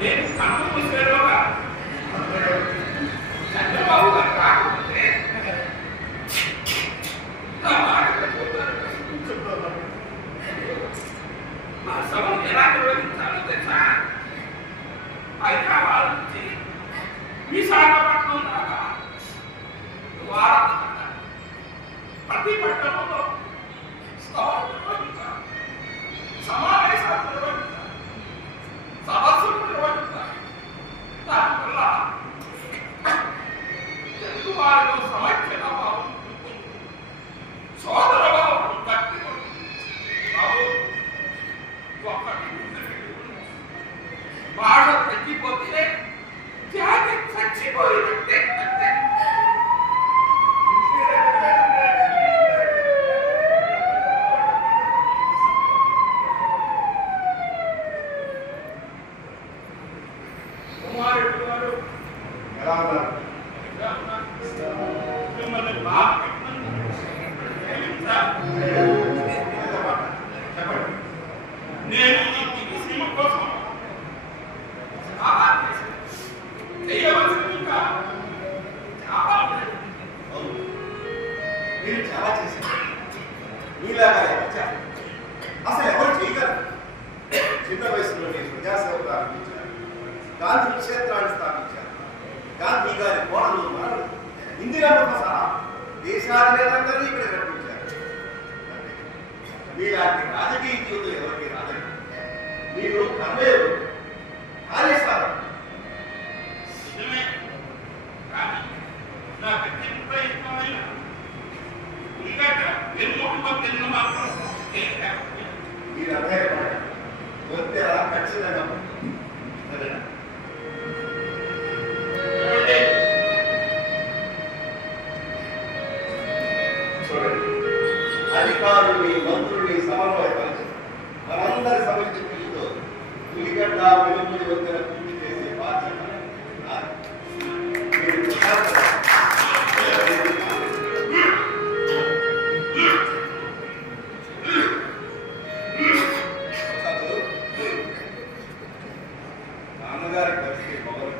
నేను కన్ను మూసేలోగా చంద్రబాబు గారు రాకపోతే మా సభను ఎలా నిర్వహించాలో తెలుసా? హైదరాబాద్ నుంచి విశాఖపట్నం దాకా ప్రతి పట్టణంలో సభలు నిర్వహించాలి, సమావేశాలు నిర్వహించాలి, సదస్సులు నిర్వహించాలి. దానివల్ల తెలుగు వారిలో సమైక్యత భావం, సోదర భావం గట్టి ఒక్కటి భాష తగ్గిపోతే జాతి చచ్చిపోయినట్టే. అసలు ఎవరు చేయగలరు? చిన్న వయసులోనే ప్రజాసేవ ప్రారంభించారు, గాంధీ క్షేత్రాన్ని స్థాపించారు. గాంధీ గారి కోడలు మనలు ఇందిరామ్మ సహా దేశాధినేతలందరినీ ఇక్కడ రప్పించారు. మీలాంటి రాజకీయ జీవితం ఎవరికి రాలేదు. మీరు కర్మయోగు, కార్యసాధన. మీరు అధైర్యపడాలి, వస్తే అలా ఖచ్చితంగా చూడండి. అధికారుల్ని మంత్రుల్ని సమన్వయపరిచి మనందరి సమితి పిలుతో పులిగడ్డ వెలుగుడి వద్దన పూర్తి చేసే బాధ్యత నాన్నగారి పరిస్థితి మొదలు